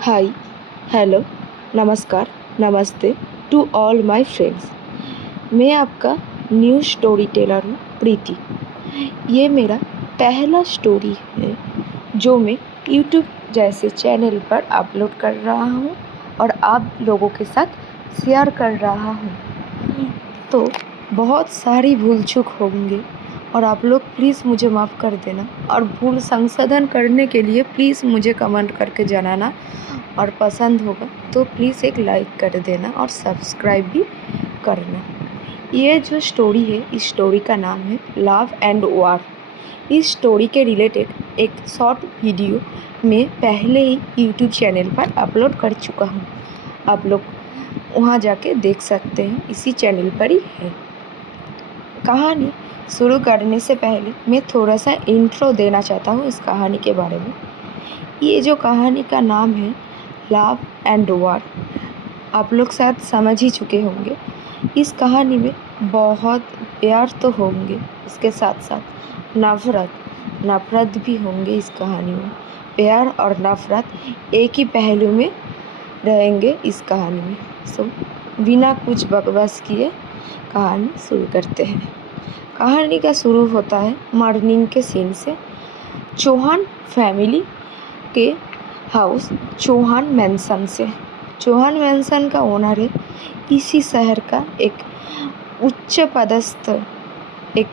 हाय, hello, नमस्कार, नमस्ते to all my friends. मैं आपका न्यू स्टोरी टेलर हूँ प्रीति। ये मेरा पहला स्टोरी है जो मैं यूट्यूब जैसे चैनल पर अपलोड कर रहा हूँ और आप लोगों के साथ शेयर कर रहा हूँ। तो बहुत सारी भूल चूक होंगे और आप लोग प्लीज़ मुझे माफ़ कर देना और भूल संशोधन करने के लिए प्लीज़ मुझे कमेंट करके जनाना और पसंद होगा तो प्लीज़ एक लाइक कर देना और सब्सक्राइब भी करना। ये जो स्टोरी है, इस स्टोरी का नाम है लव एंड वॉर। इस स्टोरी के रिलेटेड एक शॉर्ट वीडियो मैं पहले ही यूट्यूब चैनल पर अपलोड कर चुका हूँ। आप लोग वहाँ जाके देख सकते हैं, इसी चैनल पर ही है। कहानी शुरू करने से पहले मैं थोड़ा सा इंट्रो देना चाहता हूँ इस कहानी के बारे में। ये जो कहानी का नाम है लव एंड वॉर, आप लोग शायद समझ ही चुके होंगे। इस कहानी में बहुत प्यार तो होंगे, इसके साथ साथ नफ़रत भी होंगे। इस कहानी में प्यार और नफ़रत एक ही पहलू में रहेंगे इस कहानी में। सो बिना कुछ बकवास किए कहानी शुरू करते हैं। कहानी का शुरू होता है मॉर्निंग के सीन से। चौहान फैमिली के हाउस चौहान मैंसन से। चौहान मैंसन का ओनर है इसी शहर का एक उच्च पदस्थ एक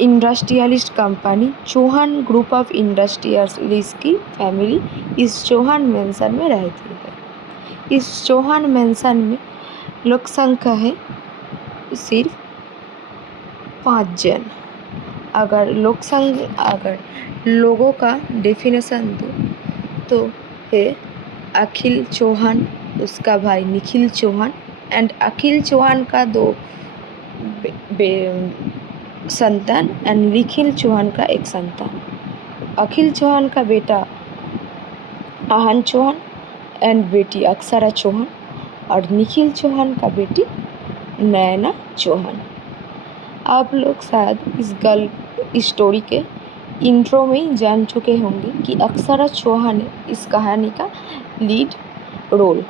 industrialist company Chauhan group of industrialist की फैमिली इस चौहान मैंसन में रहती है। इस चौहान मैंसन में लोक संख्या है सिर्फ 5 जन। अगर लोगों का डेफिनेशन दो तो है अखिल चौहान, उसका भाई निखिल चौहान एंड अखिल चौहान का 2 संतान एंड निखिल चौहान का 1 संतान। अखिल चौहान का बेटा आहन चौहान एंड बेटी अक्षरा चौहान और निखिल चौहान का बेटी नैना चौहान। आप लोग शायद इस स्टोरी के इंट्रो में ही जान चुके होंगे कि अक्षरा चौहान है इस कहानी का लीड रोल।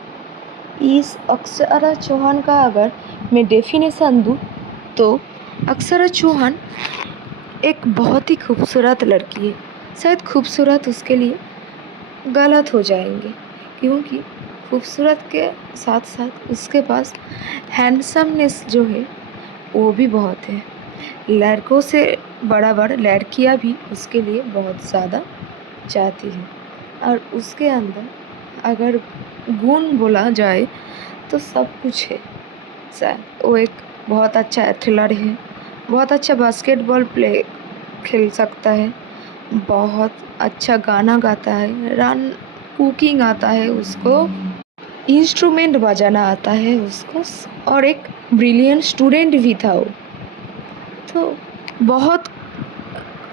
इस अक्षरा चौहान का अगर मैं डेफिनेशन दूँ तो अक्षरा चौहान एक बहुत ही खूबसूरत लड़की है। शायद खूबसूरत उसके लिए गलत हो जाएंगे, क्योंकि खूबसूरत के साथ साथ उसके पास हैंडसमनेस जो है वो भी बहुत है। लड़कों से बराबर लड़कियां भी उसके लिए बहुत ज़्यादा चाहती हैं और उसके अंदर अगर गुण बोला जाए तो सब कुछ है। शायद वो एक बहुत अच्छा एथलीट है, बहुत अच्छा बास्केटबॉल प्ले खेल सकता है, बहुत अच्छा गाना गाता है, कुकिंग आता है उसको, इंस्ट्रूमेंट बजाना आता है उसको और एक ब्रिलियंट स्टूडेंट भी था वो। तो बहुत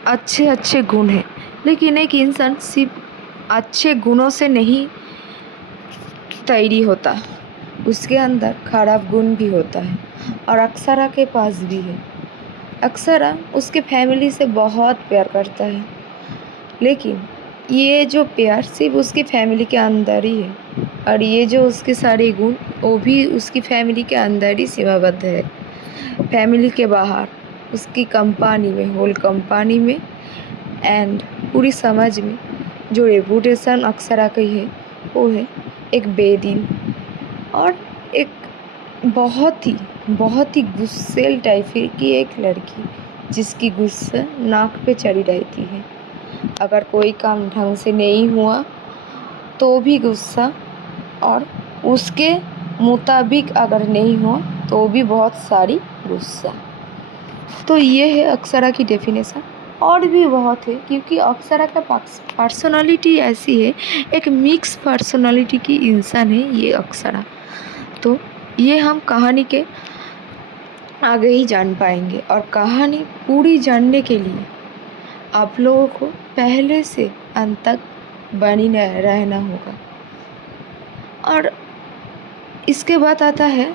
अच्छे गुण हैं। लेकिन एक इंसान सिर्फ अच्छे गुणों से नहीं तैयारी होता, उसके अंदर खराब गुण भी होता है और अक्षरा के पास भी है। अक्षरा उसके फैमिली से बहुत प्यार करता है, लेकिन ये जो प्यार सिर्फ उसकी फैमिली के अंदर ही है और ये जो उसके सारे गुण वो भी उसकी फैमिली के अंदर ही सीमाबद्ध है। फैमिली के बाहर उसकी कंपनी में, होल कंपनी में एंड पूरी समाज में जो रेपुटेशन अक्षरा की है वो है एक बेदिल और एक बहुत ही गुस्सेल टाइप की एक लड़की, जिसकी गुस्सा नाक पे चढ़ी रहती है। अगर कोई काम ढंग से नहीं हुआ तो भी गुस्सा और उसके मुताबिक अगर नहीं हुआ तो भी बहुत सारी गुस्सा। तो ये है अक्षरा की डेफिनेशन। और भी बहुत है, क्योंकि अक्षरा का पर्सनालिटी ऐसी है, एक मिक्स पर्सनालिटी की इंसान है ये अक्षरा। तो ये हम कहानी के आगे ही जान पाएंगे और कहानी पूरी जानने के लिए आप लोगों को पहले से अंत तक बनी रहना होगा। और इसके बाद आता है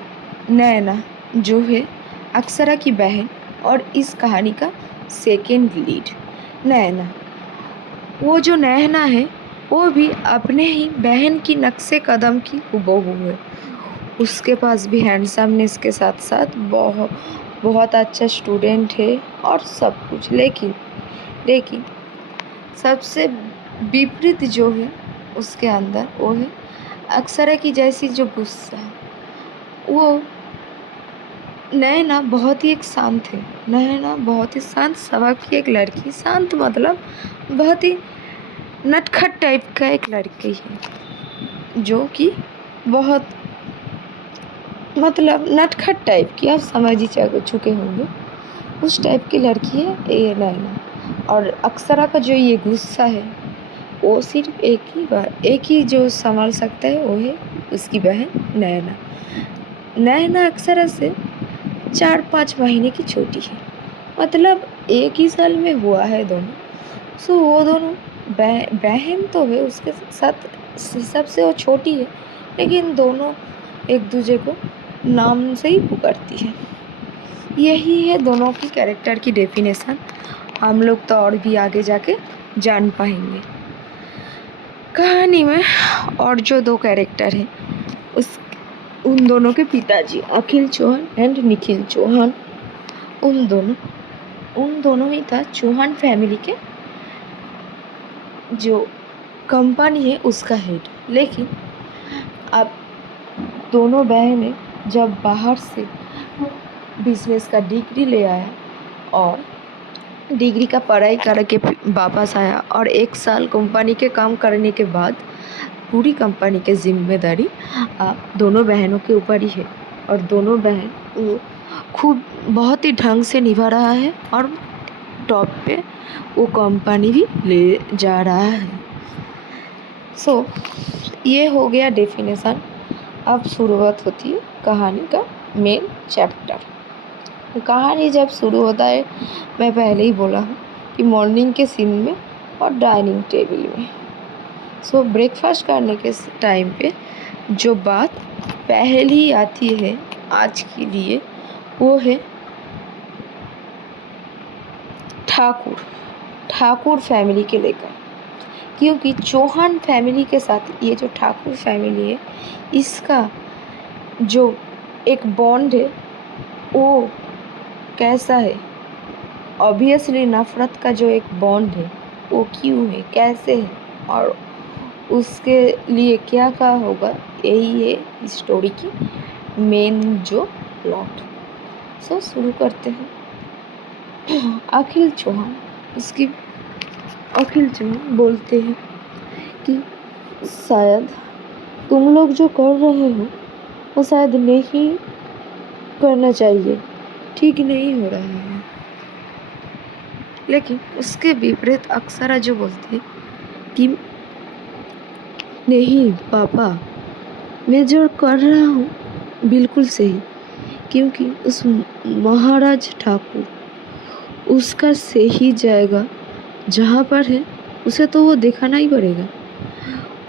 नैना, जो है अक्षरा की बहन और इस कहानी का सेकेंड लीड। नैना, वो जो नैना है वो भी अपने ही बहन की नक्शे कदम की हूबहू है। उसके पास भी हैंडसमनेस के साथ साथ बहुत अच्छा स्टूडेंट है और सब कुछ, लेकिन सबसे विपरीत जो है उसके अंदर वो है अक्षरा की जैसी जो गुस्सा है। वो नैना बहुत ही एक शांत है। नैना बहुत ही शांत स्वभाव की एक लड़की, शांत मतलब बहुत ही नटखट टाइप का एक लड़की है, जो कि बहुत मतलब नटखट टाइप की, आप समझ ही चुके होंगे, उस टाइप की लड़की है ये नैना। और अक्षरा का जो ये गुस्सा है वो सिर्फ एक ही जो संभाल सकता है वो है उसकी बहन नैना। नैना अक्षरा से 4-5 महीने की छोटी है, मतलब एक ही साल में हुआ है दोनों। सो वो दोनों बहन तो है, उसके साथ सबसे वो छोटी है, लेकिन दोनों एक दूसरे को नाम से ही पुकारती है। यही है दोनों की कैरेक्टर की डेफिनेशन। हम लोग तो और भी आगे जाके जान पाएंगे कहानी में। और जो 2 कैरेक्टर हैं उन दोनों के पिताजी अखिल चौहान एंड निखिल चौहान, उन दोनों ही था चौहान फैमिली के जो कंपनी है उसका हेड। लेकिन अब दोनों बहनें जब बाहर से बिजनेस का डिग्री ले आया और डिग्री का पढ़ाई करके वापस आया और 1 साल कंपनी के काम करने के बाद पूरी कंपनी की जिम्मेदारी दोनों बहनों के ऊपर ही है। और दोनों बहन वो खूब बहुत ही ढंग से निभा रहा है और टॉप पे वो कंपनी भी ले जा रहा है। सो ये हो गया डेफिनेशन। अब शुरुआत होती है कहानी का मेन चैप्टर। कहानी जब शुरू होता है, मैं पहले ही बोला हूँ कि मॉर्निंग के सीन में और डाइनिंग टेबल में। सो ब्रेकफास्ट करने के टाइम पे जो बात पहली आती है आज के लिए वो है ठाकुर फैमिली के लेकर। क्योंकि चौहान फैमिली के साथ ये जो ठाकुर फैमिली है इसका जो एक बॉन्ड है वो कैसा है। ऑब्वियसली नफ़रत का जो एक बॉन्ड है वो क्यों है, कैसे है और उसके लिए क्या होगा, यही है स्टोरी की मेन जो प्लॉट। सो शुरू करते हैं। अखिल चौहान बोलते हैं कि शायद तुम लोग जो कर रहे हो वो शायद नहीं करना चाहिए, ठीक नहीं हो रहा है। लेकिन उसके विपरीत अक्षरा जो बोलती है कि नहीं पापा, मैं जो कर रहा हूँ बिल्कुल सही, क्योंकि उस महाराज ठाकुर उसका सही जाएगा जहाँ पर है उसे तो वो दिखाना ही पड़ेगा।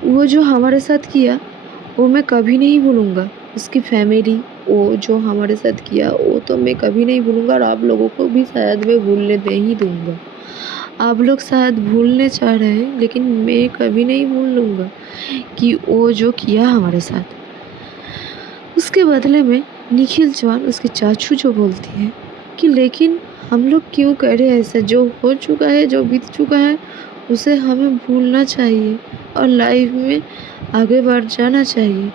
वो जो हमारे साथ किया वो मैं कभी नहीं भूलूँगा। उसकी फैमिली वो जो हमारे साथ किया वो तो मैं कभी नहीं भूलूँगा और आप लोगों को भी शायद मैं भूलने नहीं दूँगा। आप लोग शायद भूलने चाह रहे हैं लेकिन मैं कभी नहीं भूल लूँगा कि वो जो किया हमारे साथ। उसके बदले में निखिल चौहान उसके चाचू जो बोलती हैं कि लेकिन हम लोग क्यों कह रहे हैं ऐसा, जो हो चुका है, जो बीत चुका है उसे हमें भूलना चाहिए और लाइफ में आगे बढ़ जाना चाहिए,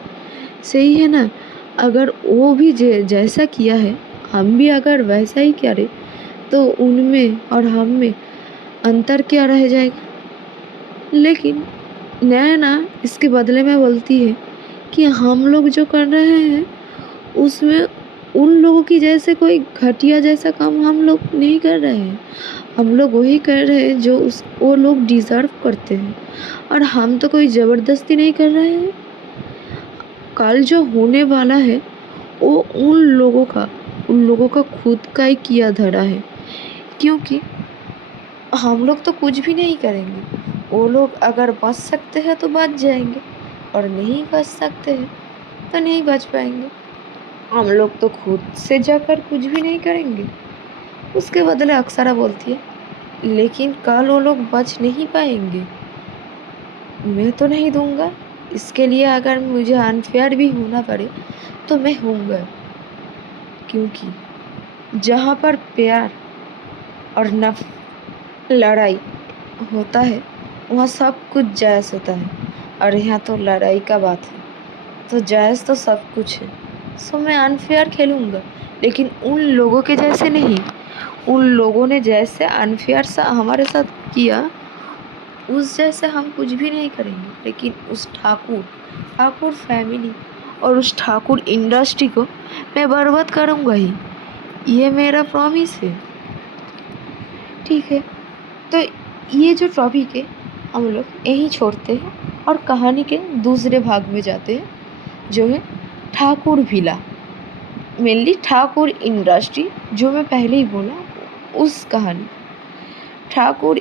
सही है ना। अगर वो भी जैसा किया है हम भी अगर वैसा ही करें तो उनमें और हम में अंतर क्या रह जाएगा। लेकिन नैना इसके बदले में बोलती है कि हम लोग जो कर रहे हैं उसमें उन लोगों की जैसे कोई घटिया जैसा काम हम लोग नहीं कर रहे हैं। हम लोग वही कर रहे हैं जो वो लोग डिज़र्व करते हैं और हम तो कोई ज़बरदस्ती नहीं कर रहे हैं। कल जो होने वाला है वो उन लोगों का खुद का ही किया धरा है, क्योंकि हम लोग तो कुछ भी नहीं करेंगे। वो लोग अगर बच सकते हैं तो बच जाएंगे और नहीं बच सकते हैं तो नहीं बच पाएंगे। हम लोग तो खुद से जाकर कुछ भी नहीं करेंगे। उसके बदले अक्षरा बोलती है लेकिन कल वो लोग बच नहीं पाएंगे। मैं तो नहीं दूंगा। इसके लिए अगर मुझे अनफेयर भी होना पड़े तो मैं होऊंगा, क्योंकि जहाँ पर प्यार और नफ लड़ाई होता है वहाँ सब कुछ जायज़ होता है, और यहाँ तो लड़ाई का बात है, तो जायज़ तो सब कुछ है। सो मैं अनफेयर खेलूँगा, लेकिन उन लोगों के जैसे नहीं। उन लोगों ने जैसे अनफेयर सा हमारे साथ किया, उस जैसे हम कुछ भी नहीं करेंगे। लेकिन उस ठाकुर फैमिली और उस ठाकुर इंडस्ट्री को मैं बर्बाद करूँगा ही, ये मेरा प्रॉमिस है। ठीक है, तो ये जो टॉपिक है हम लोग यहीं छोड़ते हैं और कहानी के दूसरे भाग में जाते हैं, जो है Thakur villa, mainly Thakur industry, जो मैं पहले ही बोला उस कहानी। ठाकुर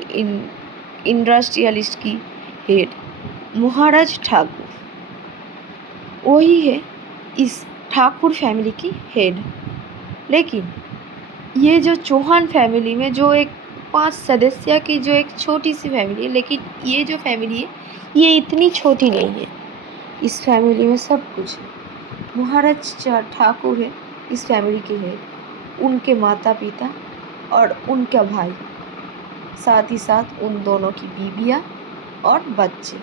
इंडस्ट्रियलिस्ट की हेड महाराज ठाकुर, वही है इस ठाकुर फैमिली की हेड। लेकिन ये जो चौहान फैमिली में जो एक 5 सदस्य की जो एक छोटी सी फैमिली है, लेकिन ये जो फैमिली है ये इतनी छोटी नहीं है। इस फैमिली में सब कुछ है। महाराज ठाकुर है इस फैमिली के हेड, उनके माता पिता और उनका भाई, साथ ही साथ उन दोनों की बीवियाँ और बच्चे।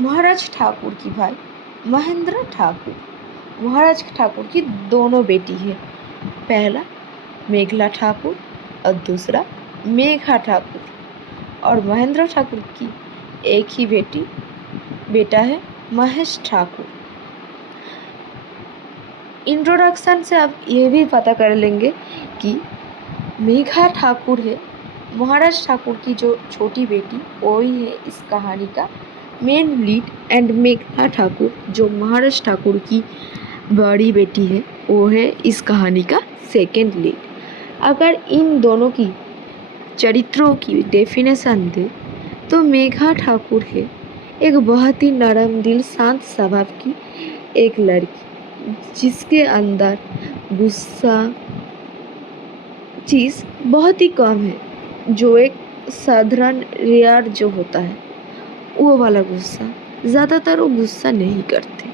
महाराज ठाकुर की भाई महेंद्र ठाकुर, महाराज ठाकुर की दोनों बेटी है, पहला मेघला ठाकुर और दूसरा मेघा ठाकुर। और महेंद्र ठाकुर की एक ही बेटा है महेश ठाकुर। इंट्रोडक्शन से आप ये भी पता कर लेंगे कि मेघा ठाकुर है महाराज ठाकुर की जो छोटी बेटी, वही है इस कहानी का main lead, and Megha Thakur जो महाराज ठाकुर की बड़ी बेटी है, वो है इस कहानी का सेकेंड लीड। अगर इन दोनों की चरित्रों की डेफिनेशन दे तो मेघा ठाकुर है एक बहुत ही नरम दिल शांत स्वभाव की एक लड़की, जिसके अंदर गुस्सा चीज़ बहुत ही कम है, जो एक साधारण रेयर जो होता है वो वाला गुस्सा। ज़्यादातर वो गुस्सा नहीं करते,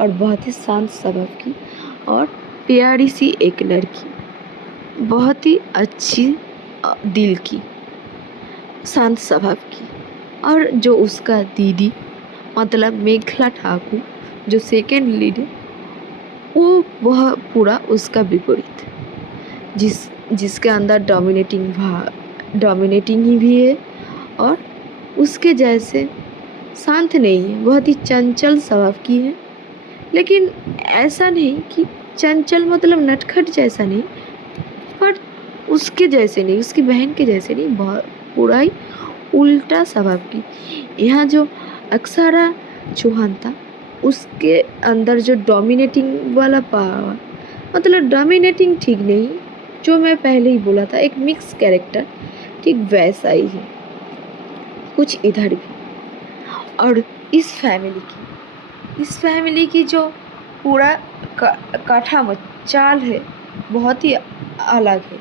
और बहुत ही शांत स्वभाव की और प्यारी सी एक लड़की, बहुत ही अच्छी दिल की, शांत स्वभाव की। और जो उसका दीदी मतलब मेघला ठाकुर जो सेकेंड लीड है, वह पूरा उसका विपरीत, जिसके अंदर डोमिनेटिंग ही भी है, और उसके जैसे शांत नहीं है, बहुत ही चंचल स्वभाव की है। लेकिन ऐसा नहीं कि चंचल मतलब नटखट जैसा नहीं, पर उसके जैसे नहीं, उसकी बहन के जैसे नहीं, बहुत पूरा ही उल्टा स्वभाव की। यहाँ जो अक्षरा चौहान था, उसके अंदर जो डोमिनेटिंग वाला पावर, मतलब डोमिनेटिंग ठीक नहीं, जो मैं पहले ही बोला था एक मिक्स कैरेक्टर, ठीक वैसा ही है कुछ इधर भी। और इस फैमिली की जो पूरा काठा चाल है बहुत ही अलग है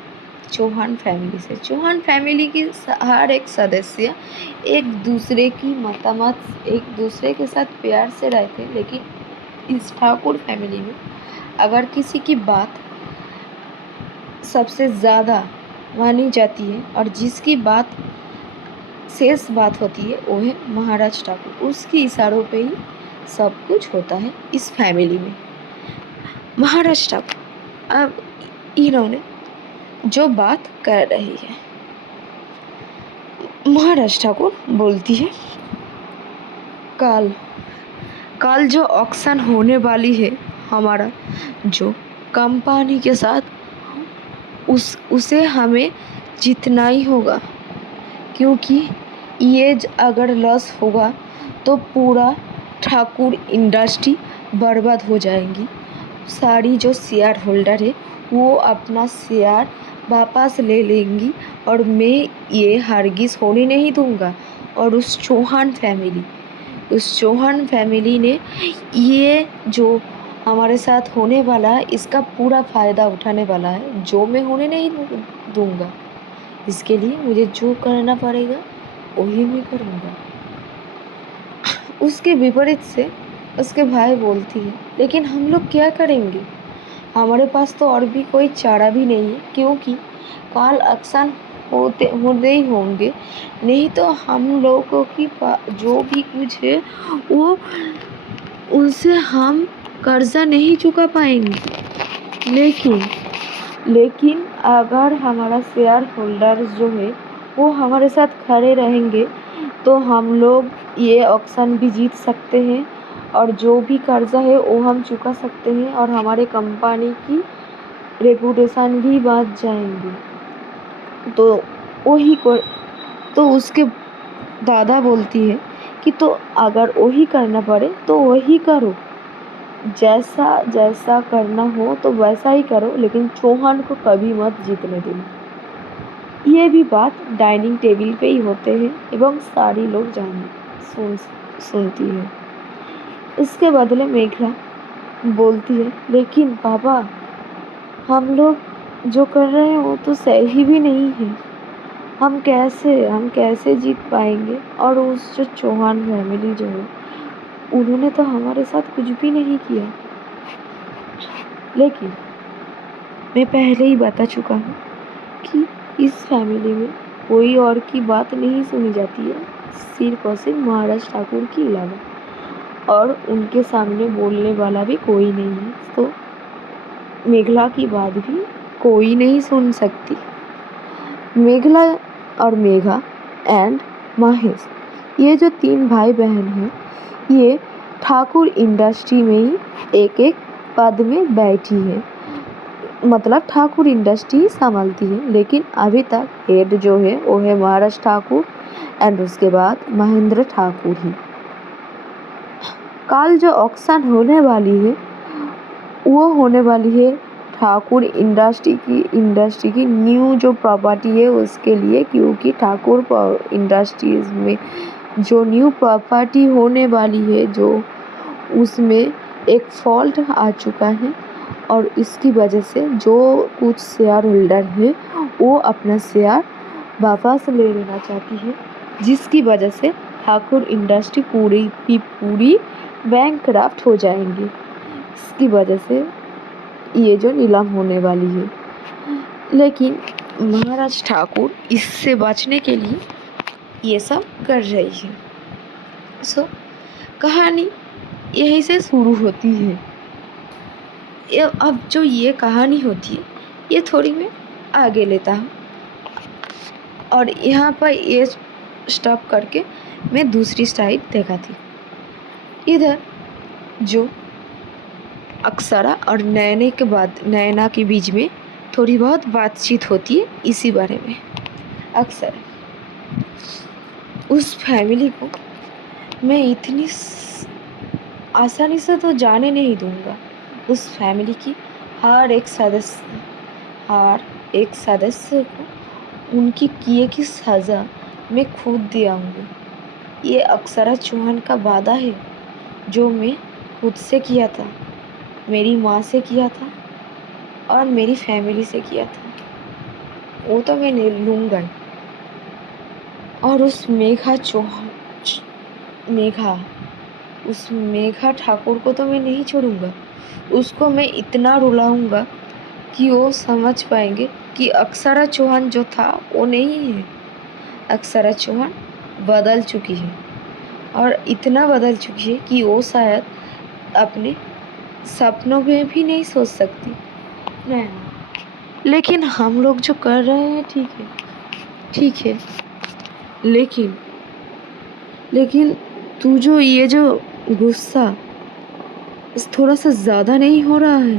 चौहान फैमिली से। चौहान फैमिली की हर एक सदस्य एक दूसरे की मतामत एक दूसरे के साथ प्यार से रहते हैं, लेकिन इस ठाकुर फैमिली में अगर किसी की बात सबसे ज़्यादा मानी जाती है और जिसकी बात शेष बात होती है वो है महाराज ठाकुर। उसके इशारों पे ही सब कुछ होता है इस फैमिली में। महाराज ठाकुर अब इन्होंने जो बात कर रही है, महाराज ठाकुर बोलती है कल जो ऑक्शन होने वाली है हमारा जो कंपनी के साथ, उसे हमें जीतना ही होगा, क्योंकि ये अगर लॉस होगा तो पूरा ठाकुर इंडस्ट्री बर्बाद हो जाएंगी। सारी जो शेयर होल्डर है वो अपना शेयर वापस ले लेंगी, और मैं ये हरगिज़ होने नहीं दूंगा। और उस चौहान फैमिली ने ये जो हमारे साथ होने वाला है इसका पूरा फ़ायदा उठाने वाला है, जो मैं होने नहीं दूंगा। इसके लिए मुझे जो करना पड़ेगा वही मैं करूँगा। उसके विपरीत से उसके भाई बोलती है, लेकिन हम लोग क्या करेंगे? हमारे पास तो और भी कोई चारा भी नहीं है, क्योंकि काल अक्सर होते ही होंगे, नहीं तो हम लोगों की जो भी कुछ है वो उनसे हम कर्जा नहीं चुका पाएंगे। लेकिन अगर हमारा शेयर होल्डर जो है वो हमारे साथ खड़े रहेंगे तो हम लोग ये ऑक्शन भी जीत सकते हैं और जो भी कर्जा है वो हम चुका सकते हैं और हमारे कंपनी की रेपुटेशन भी बच जाएंगी। तो वही को तो उसके दादा बोलती है कि तो अगर वही करना पड़े तो वही करो, जैसा जैसा करना हो तो वैसा ही करो, लेकिन चौहान को कभी मत जीतने देना। ये भी बात डाइनिंग टेबल पे ही होते हैं एवं सारी लोग सुनती है। इसके बदले मेघला बोलती है, लेकिन पापा हम लोग जो कर रहे हैं वो तो सही भी नहीं है। हम कैसे जीत पाएंगे? और उस जो चौहान फैमिली जो है उन्होंने तो हमारे साथ कुछ भी नहीं किया। लेकिन मैं पहले ही बता चुका हूँ कि इस फैमिली में कोई और की बात नहीं सुनी जाती है, सिर्फ और सिर्फ महाराज ठाकुर के अलावा, और उनके सामने बोलने वाला भी कोई नहीं है। तो मेघला की बात भी कोई नहीं सुन सकती। मेघला और मेघा एंड महेश, ये जो 3 भाई बहन हैं, ये ठाकुर इंडस्ट्री में ही एक एक पद में बैठी है, मतलब ठाकुर इंडस्ट्री संभालती है। लेकिन अभी तक हेड जो है वो है महाराज ठाकुर एंड उसके बाद महेंद्र ठाकुर ही। कल जो ऑक्शन होने वाली है वो होने वाली है ठाकुर इंडस्ट्री की न्यू जो प्रॉपर्टी है उसके लिए, क्योंकि ठाकुर इंडस्ट्रीज में जो न्यू प्रॉपर्टी होने वाली है जो उसमें एक फॉल्ट आ चुका है और इसकी वजह से जो कुछ शेयर होल्डर है वो अपना शेयर वापस ले लेना चाहती है, जिसकी वजह से ठाकुर इंडस्ट्री पूरी बैंकक्रप्ट हो जाएंगी। इसकी वजह से ये जो नीलाम होने वाली है। लेकिन महाराज ठाकुर इससे बचने के लिए ये सब कर रही है। सो कहानी यहीं से शुरू होती है। अब जो ये कहानी होती है ये थोड़ी मैं आगे लेता हूँ और यहाँ पर ये स्टॉप करके मैं दूसरी साइड दिखाती। इधर जो अक्सरा और नैना के बीच में थोड़ी बहुत बातचीत होती है इसी बारे में। अक्सर उस फैमिली को मैं इतनी आसानी से तो जाने नहीं दूंगा। उस फैमिली की हर एक सदस्य को उनकी किए की सज़ा मैं खुद दिलाऊंगी। ये अक्सरा चौहान का वादा है जो मैं खुद से किया था, मेरी माँ से किया था और मेरी फैमिली से किया था, वो तो मैं लूँगा ही। और उस मेघा ठाकुर को तो मैं नहीं छोड़ूंगा। उसको मैं इतना रुलाऊंगा कि वो समझ पाएंगे कि अक्सरा चौहान जो था वो नहीं है। अक्सरा चौहान बदल चुकी है और इतना बदल चुकी है कि वो शायद अपने सपनों में भी नहीं सोच सकती। नहीं, लेकिन हम लोग जो कर रहे हैं ठीक है, लेकिन तू जो ये जो गुस्सा थोड़ा सा ज़्यादा नहीं हो रहा है?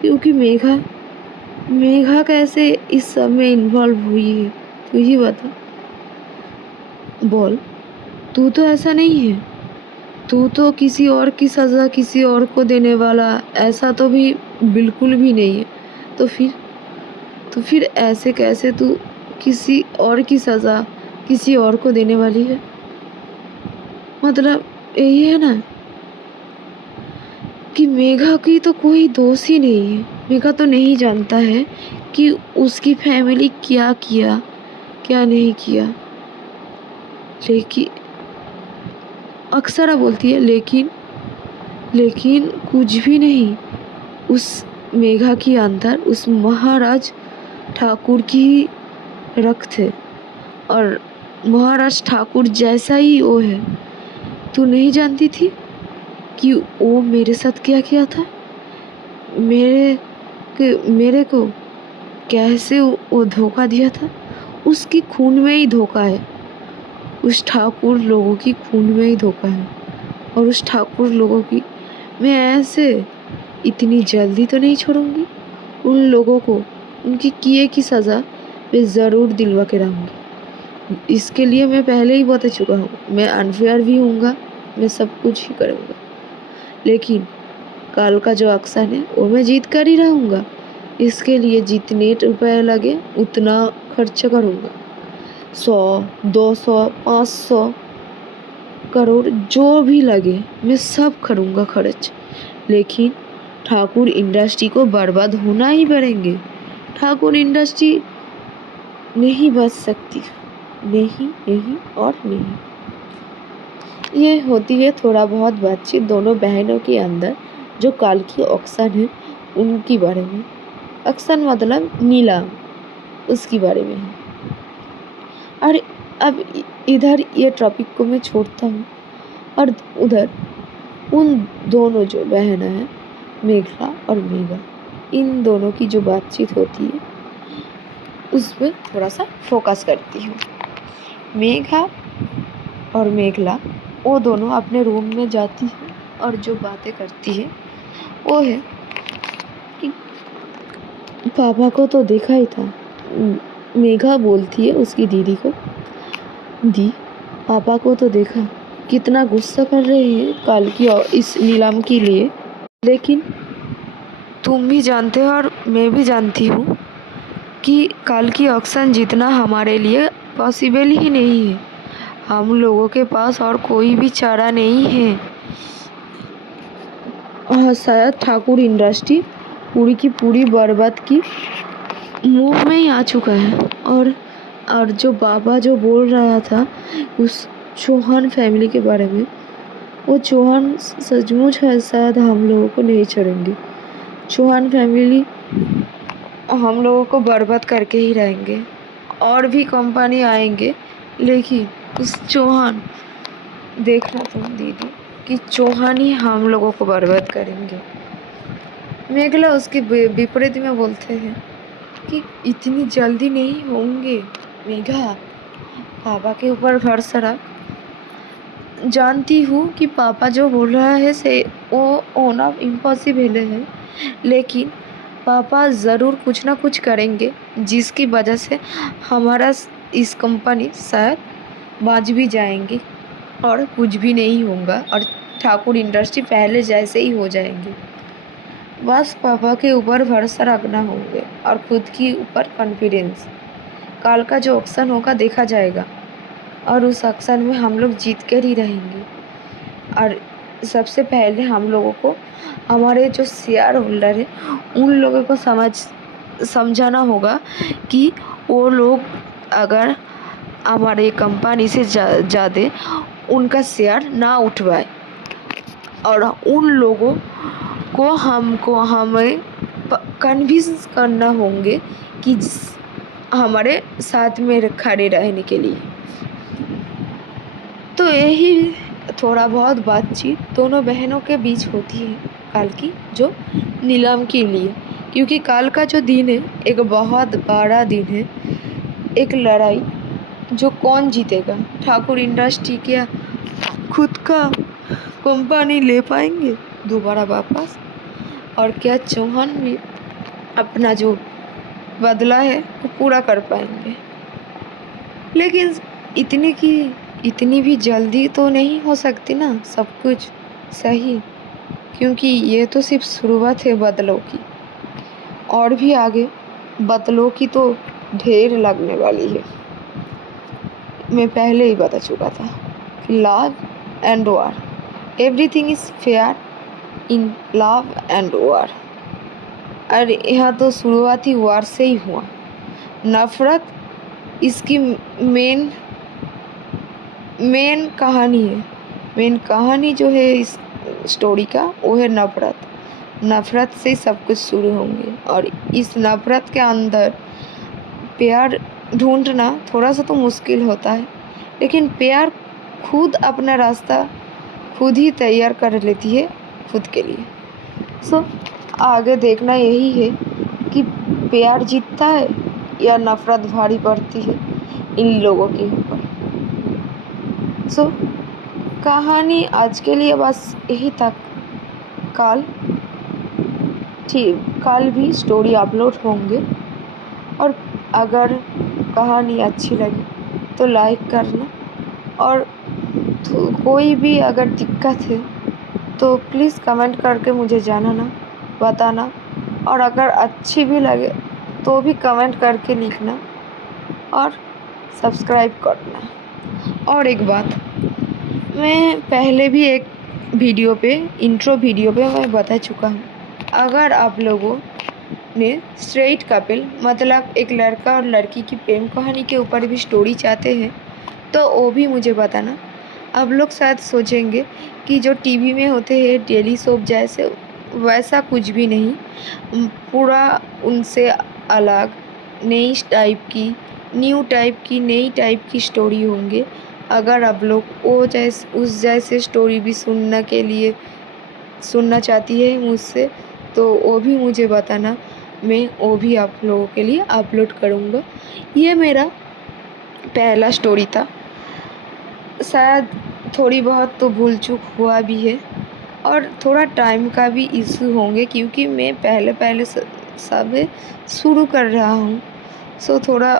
क्योंकि मेघा कैसे इस सब में इन्वॉल्व हुई है, तू ही बता। बोल, तू तो ऐसा नहीं है, तू तो किसी और की सज़ा किसी और को देने वाला ऐसा तो भी बिल्कुल भी नहीं है। तो फिर ऐसे कैसे तू किसी और की सज़ा किसी और को देने वाली है? मतलब यही है ना कि मेघा की तो कोई दोष ही नहीं है। मेघा तो नहीं जानता है कि उसकी फैमिली क्या किया क्या नहीं किया। अक्सरा बोलती है, लेकिन लेकिन कुछ भी नहीं। उस मेघा के अंदर उस महाराज ठाकुर की ही रक्त है और महाराज ठाकुर जैसा ही वो है। तू नहीं जानती थी कि वो मेरे साथ क्या किया था? मेरे को कैसे वो धोखा दिया था? उसकी खून में ही धोखा है। उस ठाकुर लोगों की खून में ही धोखा है। और उस ठाकुर लोगों की मैं ऐसे इतनी जल्दी तो नहीं छोड़ूंगी। उन लोगों को उनकी किए की सज़ा मैं ज़रूर दिलवा के रहूँगी। इसके लिए मैं पहले ही बता चुका हूँ, मैं अनफेयर भी हूँगा, मैं सब कुछ ही करूँगा। लेकिन कल का जो एक्शन है वो मैं जीत कर ही रहूँगा। इसके लिए जितने रुपए लगे उतना खर्च करूँगा। 100, 200, 500 करोड़ जो भी लगे मैं सब करूँगा खर्च। लेकिन ठाकुर इंडस्ट्री को बर्बाद होना ही पड़ेंगे। ठाकुर इंडस्ट्री नहीं बच सकती। नहीं, नहीं और नहीं। ये होती है थोड़ा बहुत बातचीत दोनों बहनों के अंदर, जो कल की ऑक्शन है उनके बारे में। ऑक्शन मतलब नीलाम, उसके बारे में है। और अब इधर ये टॉपिक को मैं छोड़ता हूँ और उधर उन दोनों जो बहन हैं मेघला और मेघा, इन दोनों की जो बातचीत होती है उस पर थोड़ा सा फोकस करती हूँ। मेघा और मेघला वो दोनों अपने रूम में जाती है और जो बातें करती है वो है कि पापा को तो देखा ही था। मेघा बोलती है उसकी दीदी को, दी पापा को तो देखा, कितना गुस्सा कर रहे हैं कल की और इस नीलाम के लिए। लेकिन तुम भी जानते हो और मैं भी जानती हूँ कि कल की ऑक्शन जीतना हमारे लिए पॉसिबल ही नहीं है। हम लोगों के पास और कोई भी चारा नहीं है। और शायद ठाकुर इंडस्ट्री पूरी की पूरी बर्बाद की मुंह में ही आ चुका है। और जो बाबा जो बोल रहा था उस चौहान फैमिली के बारे में, वो चौहान सचमुच है। शायद हम लोगों को नहीं छोड़ेंगे। चौहान फैमिली हम लोगों को बर्बाद करके ही रहेंगे। और भी कंपनी आएंगे, लेकिन उस चौहान, देखना तुम दीदी, कि चौहान ही हम लोगों को बर्बाद करेंगे। मेघला उसके विपरीत में बोलते हैं कि इतनी जल्दी नहीं होंगे मेघा, पापा के ऊपर भरोसा रख। जानती हूँ कि पापा जो बोल रहा है से वो होना इम्पॉसिबल है, लेकिन पापा ज़रूर कुछ ना कुछ करेंगे जिसकी वजह से हमारा इस कंपनी शायद बच भी जाएंगी और कुछ भी नहीं होगा और ठाकुर इंडस्ट्री पहले जैसे ही हो जाएंगे। बस पापा के ऊपर भरोसा रखना होंगे और खुद के ऊपर कॉन्फिडेंस। कल का जो ऑक्शन होगा देखा जाएगा और उस ऑक्शन में हम लोग जीत कर ही रहेंगे। और सबसे पहले हम लोगों को हमारे जो शेयर होल्डर है उन लोगों को समझाना होगा कि वो लोग अगर हमारे कंपनी से ज़्यादा उनका शेयर ना उठवाए और उन लोगों को हमें कन्विंस करना होंगे कि हमारे साथ में खड़े रहने के लिए। तो यही थोड़ा बहुत बातचीत दोनों बहनों के बीच होती है कल की जो नीलाम के लिए, क्योंकि कल का जो दिन है एक बहुत बड़ा दिन है। एक लड़ाई जो कौन जीतेगा, ठाकुर इंडस्ट्री क्या खुद का कंपनी ले पाएंगे दोबारा वापस, और क्या चौहान भी अपना जो बदला है वो पूरा कर पाएंगे। लेकिन इतनी भी जल्दी तो नहीं हो सकती ना सब कुछ सही, क्योंकि ये तो सिर्फ शुरुआत है बदलों की। और भी आगे बदलों की तो ढेर लगने वाली है। मैं पहले ही बता चुका था कि love and war, everything is fair in love and war. और यहाँ तो शुरुआत ही वॉर से ही हुआ। नफरत इसकी मेन कहानी है। मेन कहानी जो है इस स्टोरी का वो है नफ़रत। नफ़रत से सब कुछ शुरू होंगे और इस नफ़रत के अंदर प्यार ढूंढना थोड़ा सा तो मुश्किल होता है, लेकिन प्यार खुद अपना रास्ता खुद ही तैयार कर लेती है खुद के लिए। सो आगे देखना यही है कि प्यार जीतता है या नफ़रत भारी पड़ती है इन लोगों के ऊपर। सो कहानी आज के लिए बस यही तक। कल भी स्टोरी अपलोड होंगे और अगर कहानी अच्छी लगी तो लाइक करना और कोई भी अगर दिक्कत है तो प्लीज़ कमेंट करके मुझे बताना और अगर अच्छी भी लगे तो भी कमेंट करके लिखना और सब्सक्राइब करना। और एक बात, मैं पहले भी एक इंट्रो वीडियो पे मैं बता चुका हूँ, अगर आप लोगों ने स्ट्रेट कपल मतलब एक लड़का और लड़की की प्रेम कहानी के ऊपर भी स्टोरी चाहते हैं तो वो भी मुझे बताना। आप लोग शायद सोचेंगे कि जो टीवी में होते हैं डेली सोप जैसे, वैसा कुछ भी नहीं, पूरा उनसे अलग नई टाइप की स्टोरी होंगे। अगर आप लोग उस जैसे स्टोरी भी सुनना चाहती है मुझसे तो वो भी मुझे बताना, मैं वो भी आप लोगों के लिए अपलोड करूँगा। ये मेरा पहला स्टोरी था, शायद थोड़ी बहुत तो भूल चूक हुआ भी है और थोड़ा टाइम का भी इशू होंगे क्योंकि मैं पहले सब शुरू कर रहा हूँ। सो थोड़ा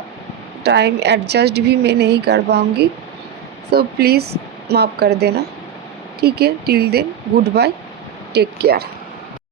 टाइम एडजस्ट भी मैं नहीं कर पाऊँगी, सो प्लीज़ माफ़ कर देना। ठीक है, till then good bye, take care.